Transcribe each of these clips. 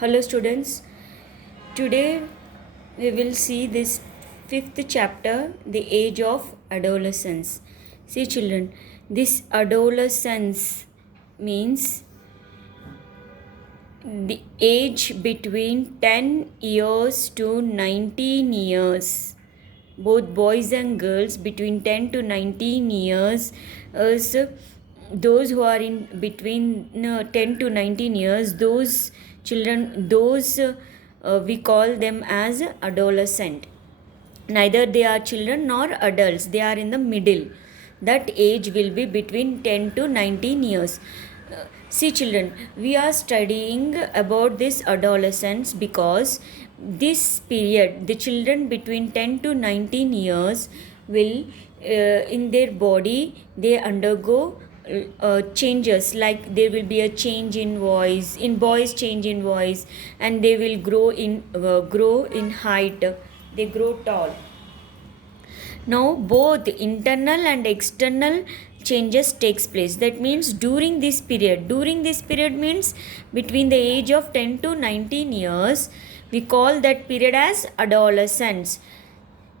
Hello students, today we will see this fifth chapter, the age of adolescence. See children, this adolescence means the age between 10 years to 19 years. Both boys and girls between 10 to 19 years is those who are in between 10 to 19 years, those children, those we call them as adolescent. Neither they are children nor adults, they are in the middle. That age will be between 10 to 19 years. See children, we are studying about this adolescence because this period, the children between 10 to 19 years will in their body they undergo changes, like there will be a change in voice, in boys change in voice, and they will grow in height, they grow tall. Now both internal and external changes takes place. That means during this period means between the age of 10 to 19 years, we call that period as adolescence.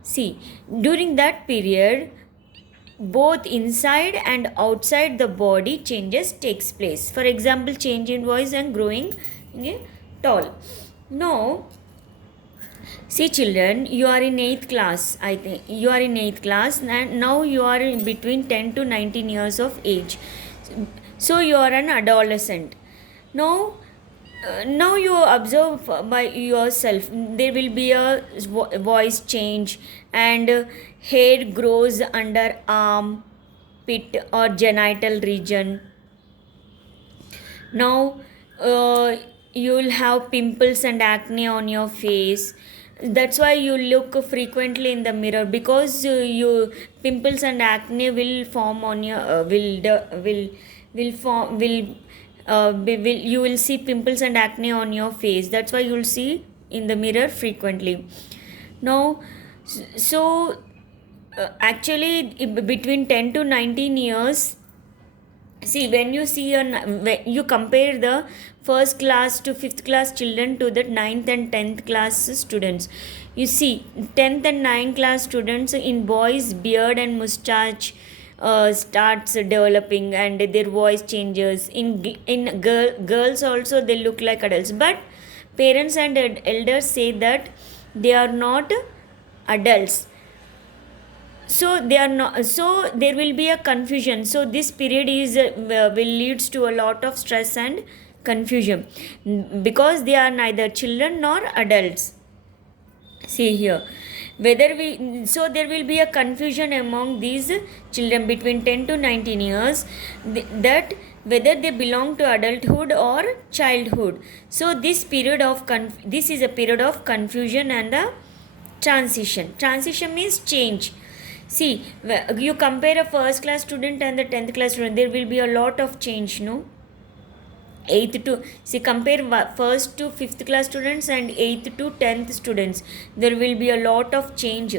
See, during that period both inside and outside the body changes takes place. For example, change in voice and growing tall. Now see children, you are in 8th class, I think. You are in 8th class and now you are in between 10 to 19 years of age. So you are an adolescent. Now you observe by yourself. There will be a voice change and hair grows under arm, pit or genital region. Now you will have pimples and acne on your face. That's why you look frequently in the mirror, because you pimples and acne will form on your will form will you will see pimples and acne on your face. That's why you'll see in the mirror frequently. Now so actually between 10 to 19 years, see when you see when you compare the first class to fifth class children to the 9th and 10th class students, you see 10th and 9th class students, in boys beard and mustache starts developing and their voice changes. In girls also they look like adults, but parents and elders say that they are not adults, so they are not, so there will be a confusion. So this period is will leads to a lot of stress and confusion, because they are neither children nor adults. See here, whether we, so there will be a confusion among these children between 10 to 19 years, that whether they belong to adulthood or childhood. So this period of this is a period of confusion and a transition means change. See, you compare a first class student and the 10th class student, there will be a lot of change, no? 8th to, see, compare first to 5th class students and 8th to 10th students, there will be a lot of change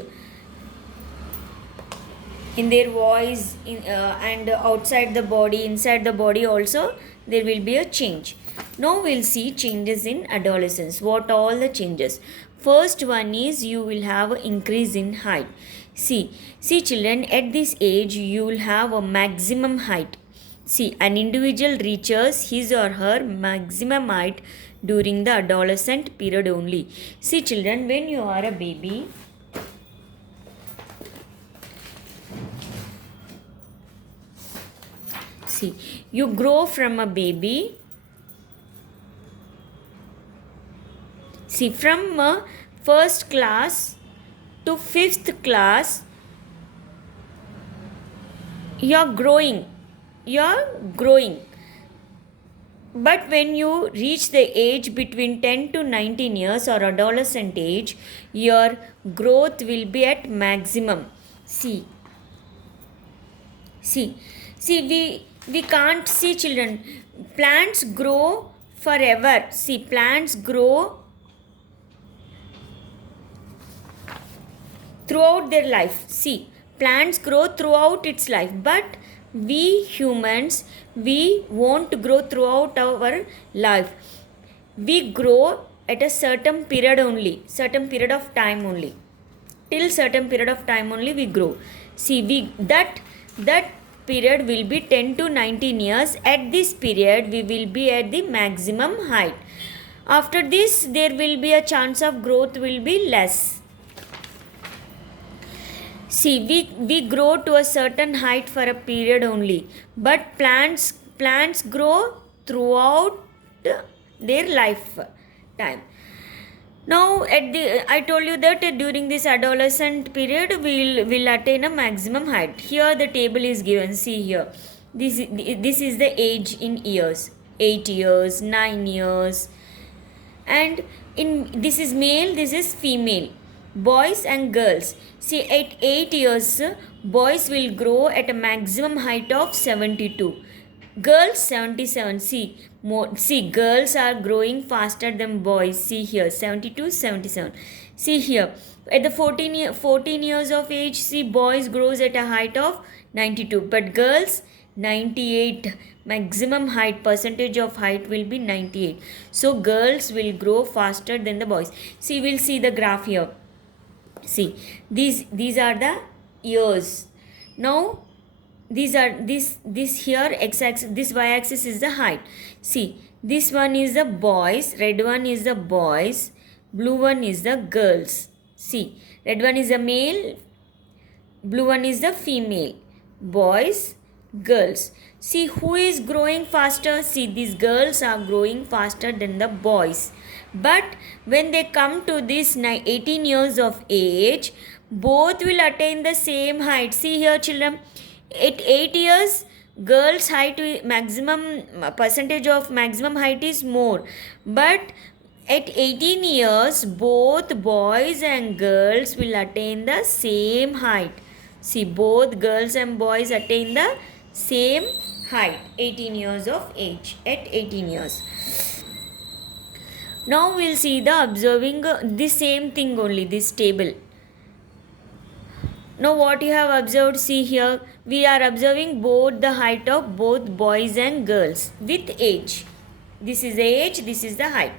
in their voice, and outside the body, inside the body also there will be a change. Now we'll see changes in adolescence. What all the changes? First one is you will have an increase in height. See children, at this age you will have a maximum height. See, an individual reaches his or her maximum height during the adolescent period only. See children, when you are a baby, see, you grow from a baby. See, from first class to 5th class, you're growing. But when you reach the age between 10 to 19 years or adolescent age, your growth will be at maximum. See, we can't see children. Plants grow forever. See, plants grow throughout their life. See, plants grow throughout its life, but we humans, we won't grow throughout our life. we grow at a certain period only, certain period of time only, till certain period of time only we grow. See, we that period will be 10 to 19 years. At this period we will be at the maximum height. After this there will be a chance of growth will be less. See, we grow to a certain height for a period only, but plants grow throughout their lifetime. Now I told you that during this adolescent period will attain a maximum height. Here the table is given. See here, this is the age in years: 8 years, 9 years, and in this is male, this is female, boys and girls. See, at 8 years boys will grow at a maximum height of 72, girls 77. See, girls are growing faster than boys. See here, 72, 77. See here, at the 14 years of age, see, boys grows at a height of 92, but girls 98. Maximum height, percentage of height will be 98. So girls will grow faster than the boys. See, we'll see the graph here. See, these are the years. Now these are this here x-axis, this y-axis is the height. See, this one is the boys, red one is the boys, blue one is the girls. See, red one is the male, blue one is the female, boys, girls. See, who is growing faster? See, these girls are growing faster than the boys. But when they come to this 18 years of age, both will attain the same height. See here, children, at 8 years girls height maximum percentage of maximum height is more, but at 18 years both boys and girls will attain the same height. See, both girls and boys attain the same height 18 years of age, at 18 years. Now we'll see the observing the same thing only, this table. Now what you have observed, see here, we are observing both the height of both boys and girls with age. This is the age, this is the height.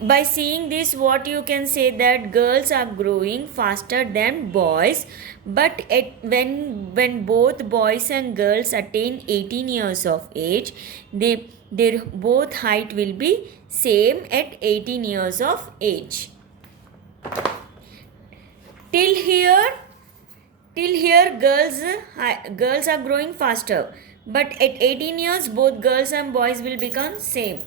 By seeing this, what you can say, that girls are growing faster than boys, but when both boys and girls attain 18 years of age, their both height will be same at 18 years of age. Till here girls are growing faster, but at 18 years both girls and boys will become same.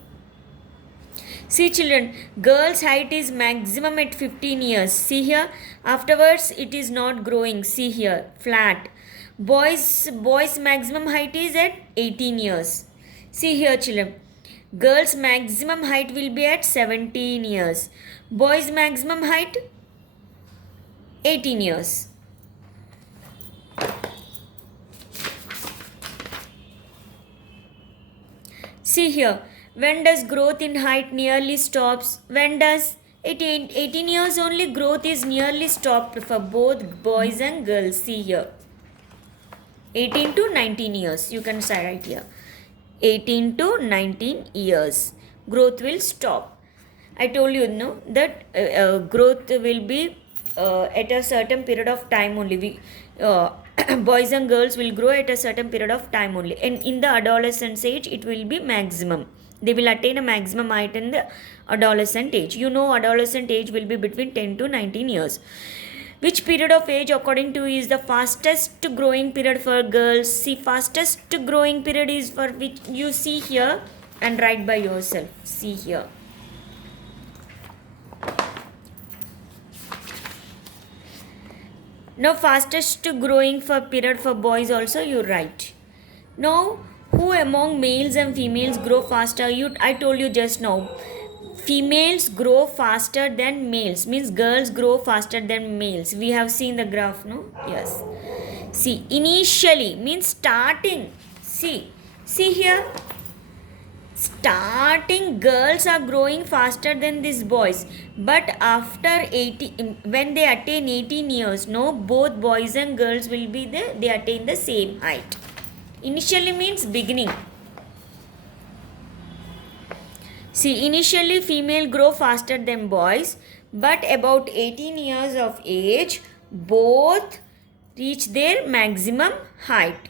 See, children, girls height is maximum at 15 years. See here, afterwards it is not growing. See here, flat. Boys maximum height is at 18 years. See here, children, girls maximum height will be at 17 years, boys maximum height 18 years. See here, when does growth in height nearly stops? When does? At 18 years only growth is nearly stopped for both boys and girls. See here, 18 to 19 years, you can say right here, 18 to 19 years growth will stop. I told you, no, that growth will be at a certain period of time only. Boys and girls will grow at a certain period of time only, and in the adolescence age it will be maximum. They will attain a maximum height in the adolescent age. You know, adolescent age will be between 10 to 19 years. Which period of age according to you is the fastest growing period for girls? See, fastest growing period is for which you see here and write by yourself. See here. Now fastest growing for period for boys also you write. Now, who among males and females grow faster? I told you just now, females grow faster than males, means girls grow faster than males. We have seen the graph, no? Yes. See, initially means starting. See here, starting girls are growing faster than these boys, but after 18, when they attain 18 years, no, both boys and girls will be there, they attain the same height. Initially means beginning. See, initially female grow faster than boys, but about 18 years of age both reach their maximum height.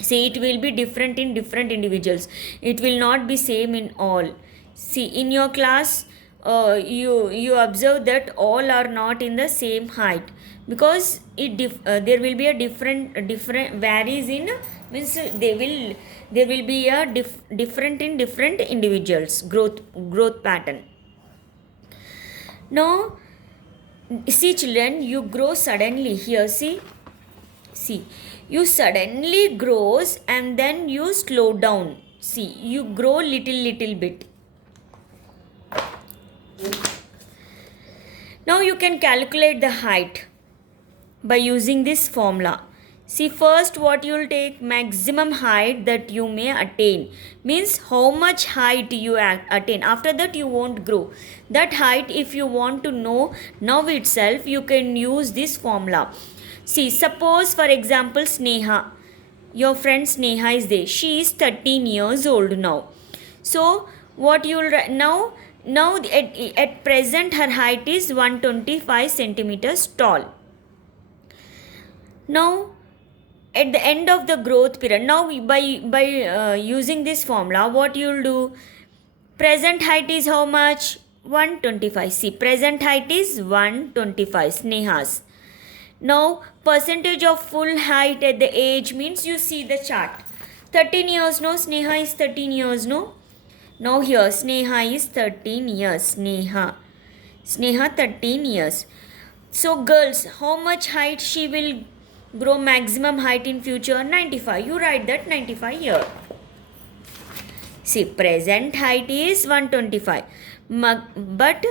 See, it will be different in different individuals, it will not be same in all. See, in your class, you observe that all are not in the same height, because there will be a different varies in, means there will be a different in different individuals growth pattern. Now see children, you grow suddenly here. See, you suddenly grows and then you slow down. See, you grow little bit. Now you can calculate the height by using this formula. See, first what you will take, maximum height that you may attain, means how much height you attain. After that you won't grow. That height, if you want to know now itself, you can use this formula. See, suppose for example Sneha, your friend Sneha is there. She is 13 years old now. So what you will write now at present her height is 125 centimeters tall. Now at the end of the growth period, now by using this formula, what you will do, present height is how much, 125. See, present height is 125 Sneha's. Now percentage of full height at the age, means you see the chart, 13 years no, Sneha is 13 years no. Now here Sneha is 13 years, Sneha 13 years. So girls, how much height she will grow maximum height in future, 95. You write that 95 here. See, present height is 125, but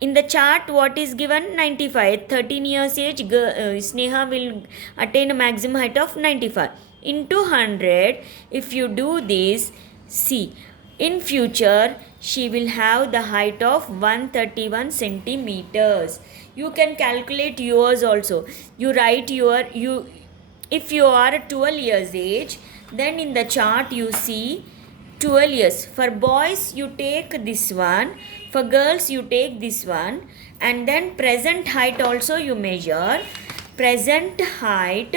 in the chart what is given, 95. At 13 years age, Sneha will attain a maximum height of 95 into 100. If you do this, see, in future she will have the height of 131 centimeters. You can calculate yours also. You write if you are 12 years age, then in the chart you see 12 years. For boys you take this one, for girls you take this one, and then present height also you measure. Present height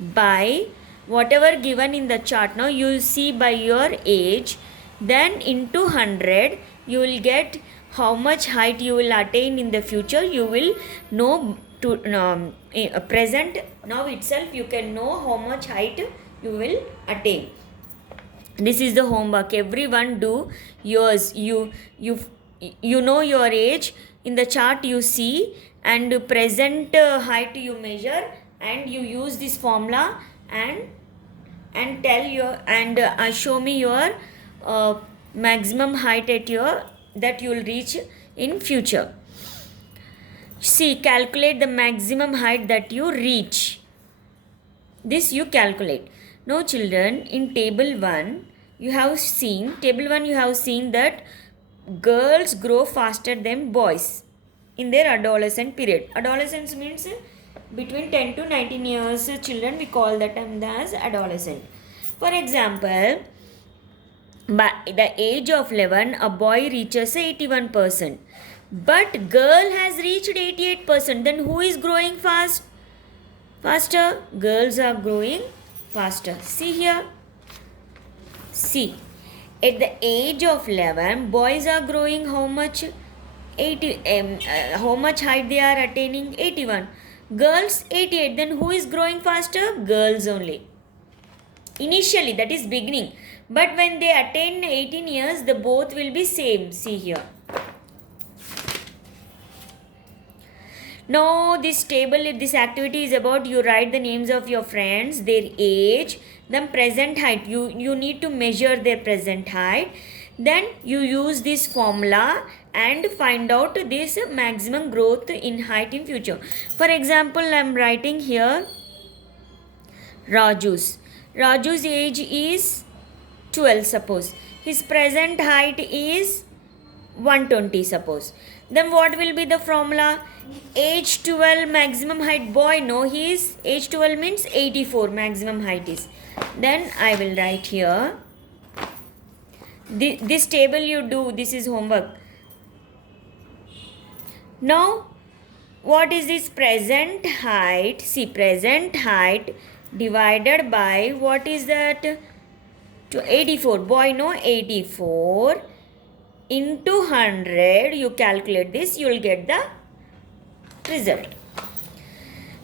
by whatever given in the chart. Now you see by your age, then into 100 you will get how much height you will attain in the future. You will know to present now itself you can know how much height you will attain. This is the homework. Everyone do yours. You know your age, in the chart you see, and present height you measure, and you use this formula and tell your and show me your maximum height at your that you will reach in future. See, calculate the maximum height that you reach. This you calculate. Now children, in table 1 you have seen that girls grow faster than boys in their adolescent period. Adolescence means between 10 to 19 years children, we call that as adolescent. For example, by the age of 11 a boy reaches 81%, but girl has reached 88%. Then who is growing faster? Girls are growing faster. See here, see, at the age of 11 boys are growing how much, 80 how much height they are attaining, 81. Girls 88. Then who is growing faster? Girls only. Initially, that is beginning, but when they attain 18 years the both will be same. See here. Now this table, this activity is about you write the names of your friends, their age, then present height. You need to measure their present height. Then you use this formula and find out this maximum growth in height in future. For example, I am writing here Raju's age is 12, suppose. His present height is 120, suppose. Then what will be the formula? Age 12 maximum height, boy no, his age 12 means 84 maximum height is. Then I will write here This table you do, this is homework. Now, what is this present height? See, present height divided by, what is that? To 84. Boy, no, 84 into 100. You calculate this, you will get the result.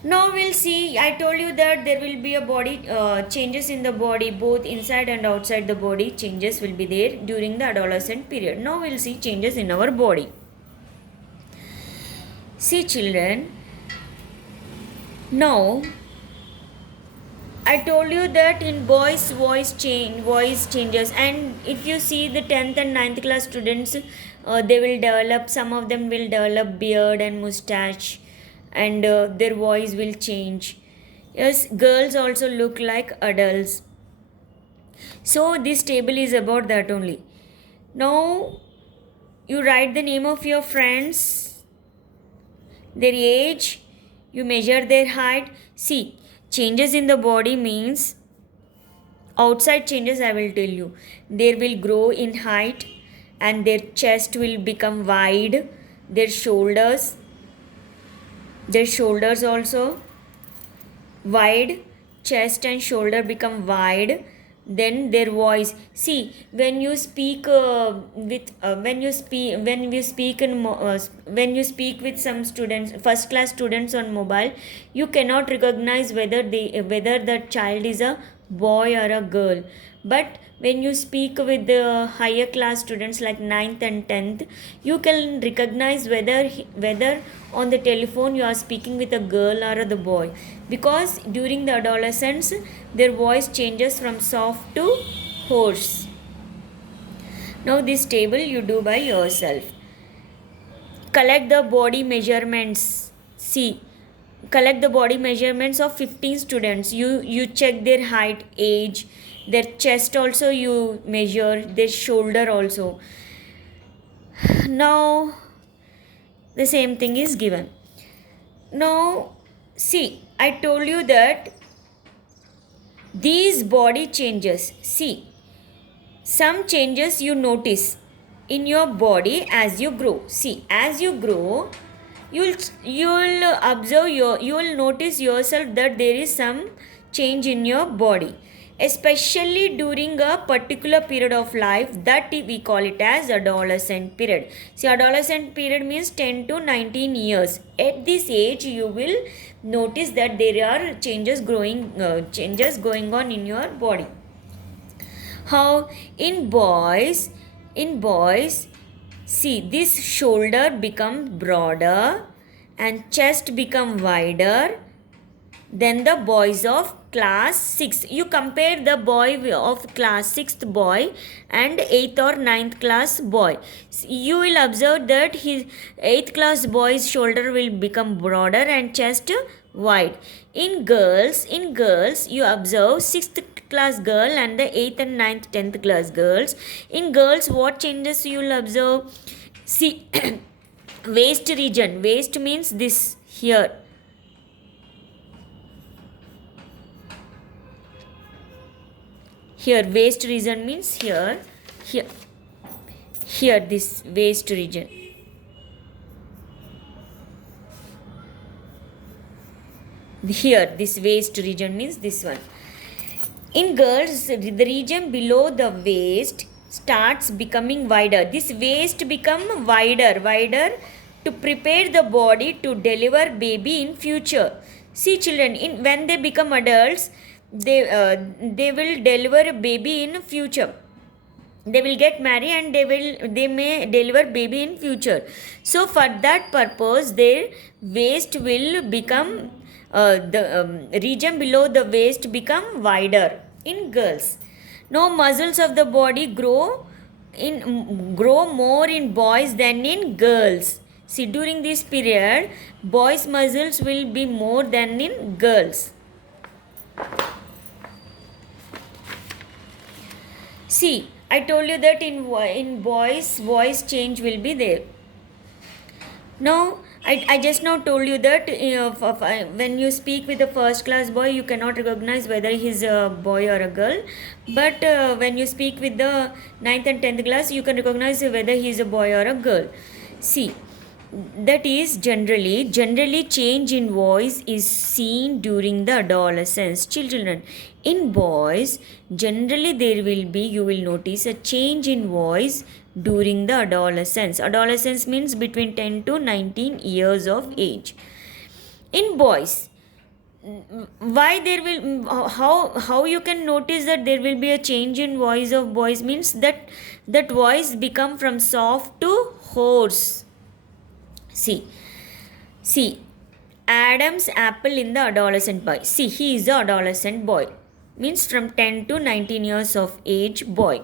Now we'll see, I told you that there will be a body changes in the body, both inside and outside the body. Changes will be there during the adolescent period. Now we'll see changes in our body. See children, now I told you that in boys voice changes, and if you see the 10th and 9th class students, they will develop, some of them will develop beard and mustache, and their voice will change. Yes, girls also look like adults. So this table is about that only. Now you write the name of your friends, their age, you measure their height. See, changes in the body means outside changes, I will tell you. They will grow in height and their chest will become wide, their shoulders also wide, chest and shoulder become wide. Then their voice, see, when you speak when you speak with some students, first class students on mobile, you cannot recognize whether the child is a boy or a girl. But when you speak with the higher class students like 9th and 10th, you can recognize whether on the telephone you are speaking with a girl or the boy, because during the adolescence their voice changes from soft to hoarse. Now this table you do by yourself. Collect the body measurements. See, collect the body measurements of 15 students. You check their height, age, their chest also you measure, their shoulder also. Now the same thing is given. Now see, I told you that these body changes, see, some changes you notice in your body as you grow. See, as you grow, you'll observe you will notice yourself that there is some change in your body, especially during a particular period of life that we call it as adolescent period. See, adolescent period means 10 to 19 years. At this age you will notice that there are changes going on in your body. How? In boys, see, this shoulder becomes broader and chest become wider than the boys of class 6. You compare the boy of class 6th boy and 8th or 9th class boy. You will observe that his 8th class boy's shoulder will become broader and chest wide. In girls, you observe 6th class girl and the 8th and 9th 10th class girls. In girls, what changes you will observe? See, waist region. Waist means this here. Here, waist region means here, this waist region. Here, this waist region means this one. In girls, the region below the waist starts becoming wider. This waist become wider to prepare the body to deliver baby in future. See children, when they become adults, they will deliver a baby in future. They will get married and they may deliver baby in future. So for that purpose, their waist will become the region below the waist become wider in girls. Now muscles of the body grow more in boys than in girls. See, during this period, boys' muscles will be more than in girls. See, I told you that in boys, voice change will be there. Now, I just now told you that when you speak with a first class boy, you cannot recognize whether he's a boy or a girl. But when you speak with the ninth and 10th class, you can recognize whether he's a boy or a girl. See, that is generally change in voice is seen during the adolescence. Children, in boys, generally there will be, you will notice a change in voice during the adolescence means between 10 to 19 years of age. In boys, why there will, how you can notice that there will be a change in voice of boys means that voice become from soft to hoarse. See, Adam's apple in the adolescent boy. See, he is the adolescent boy. Means from 10 to 19 years of age boy.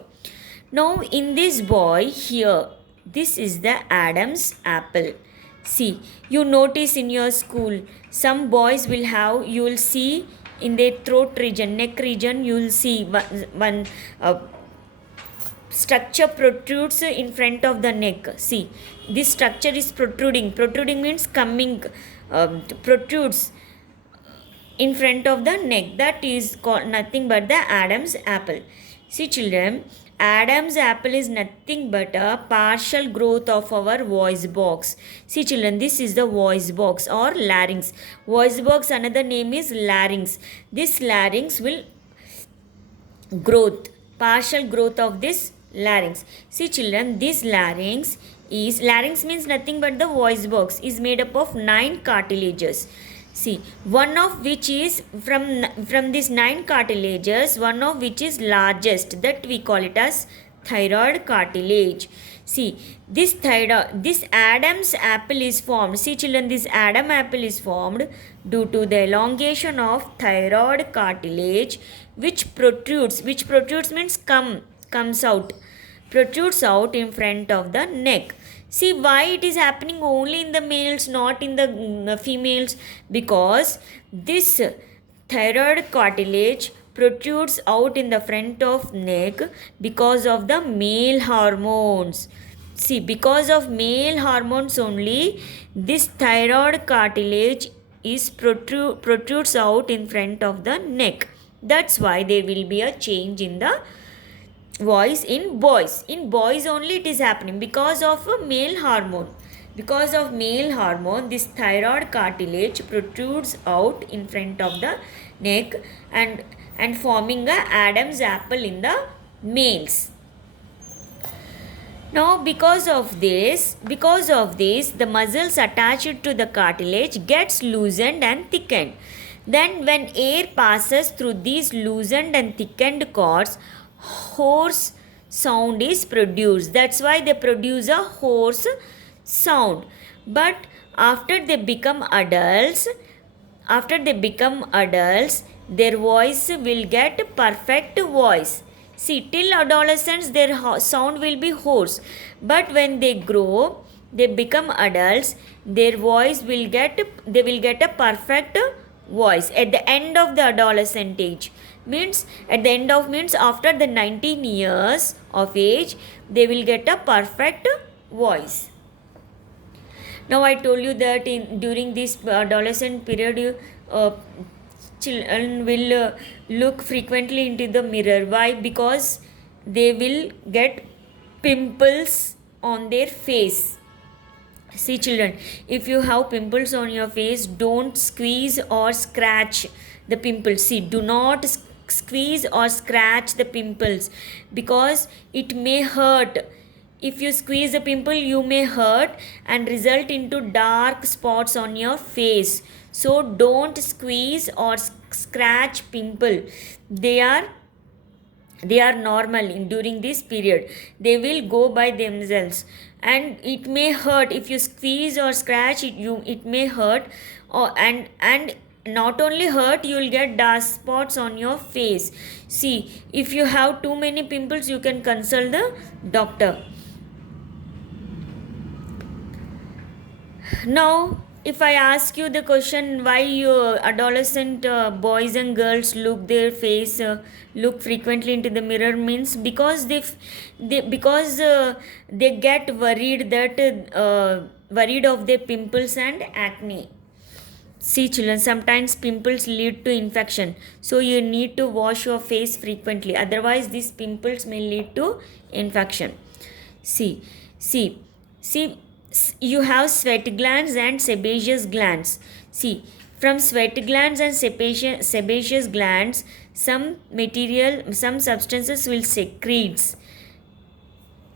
Now, in this boy here, this is the Adam's apple. See, you notice in your school, some boys will have, you will see in their throat region, neck region, you will see one structure protrudes in front of the neck. See, this structure is protruding. Protruding means coming, protrudes in front of the neck. That is called nothing but the Adam's apple. See, children, Adam's apple is nothing but a partial growth of our voice box. See, children, this is the voice box or larynx. Voice box, another name is larynx. This larynx will growth, partial growth of this larynx. See, children, this larynx means nothing but the voice box is made up of 9 cartilages. See, one of which is from these 9 cartilages, one of which is largest, that we call it as thyroid cartilage. See, this Adam's apple is formed. See, children, this Adam apple is formed due to the elongation of thyroid cartilage, which protrudes means comes out, protrudes out in front of the neck. See, why it is happening only in the males, not in the females? Because this thyroid cartilage protrudes out in the front of neck because of the male hormones. See, because of male hormones only, this thyroid cartilage is protrudes out in front of the neck. That's why there will be a change in the voice in boys. In boys only it is happening because of a male hormone. Because of male hormone, this thyroid cartilage protrudes out in front of the neck and forming a Adam's apple in the males. Now, because of this, the muscles attached to the cartilage gets loosened and thickened. Then when air passes through these loosened and thickened cords, hoarse sound is produced. That's why they produce a hoarse sound. But after they become adults, their voice will get perfect voice. See, till adolescents their sound will be hoarse, but when they grow, they become adults, their voice will get a perfect voice at the end of the adolescent age. Means after the 19 years of age, they will get a perfect voice. Now I told you that during this adolescent period, children will look frequently into the mirror. Why? Because they will get pimples on their face. See, children, if you have pimples on your face, don't squeeze or scratch the pimples. See, do not squeeze or scratch the pimples because it may hurt. If you squeeze a pimple, you may hurt and result into dark spots on your face. So don't squeeze or scratch pimple. They are normal during this period. They will go by themselves, and it may hurt if you squeeze or scratch it. It may hurt, and not only hurt, you will get dark spots on your face. See, if you have too many pimples, you can consult the doctor. Now, if I ask you the question why adolescent boys and girls look frequently into the mirror, means because they get worried that worried of their pimples and acne. See children, sometimes pimples lead to infection, so you need to wash your face frequently, otherwise these pimples may lead to infection. See, see, see, you have sweat glands and sebaceous glands. See, from sweat glands and sebaceous glands, some substances will secretes.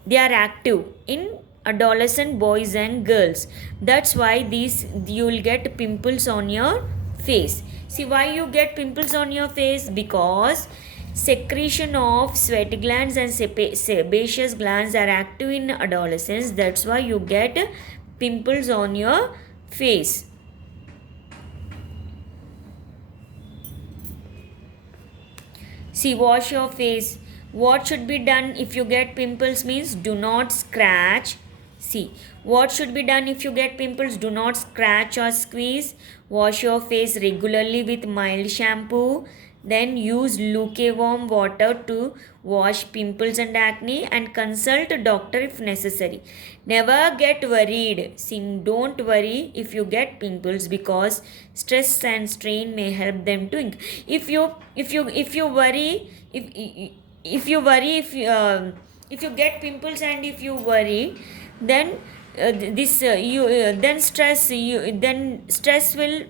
They are active in adolescent boys and girls. That's why you will get pimples on your face. See why you get pimples on your face? Because secretion of sweat glands and sebaceous glands are active in adolescence. That's why you get pimples on your face. See, wash your face. What should be done if you get pimples means do not scratch. See, what should be done if you get pimples? Do not scratch or squeeze. Wash your face regularly with mild shampoo. Then use lukewarm water to wash pimples and acne, and consult a doctor if necessary. Never get worried. See, don't worry if you get pimples, because stress and strain may help them to if you worry, if you worry, if you get pimples and if you worry, then then stress will,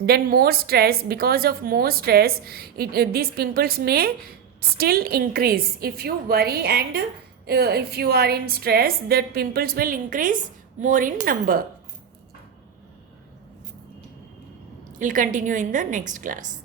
then more stress, because of more stress these pimples may still increase. If you worry and if you are in stress, that pimples will increase more in number. We'll continue in the next class.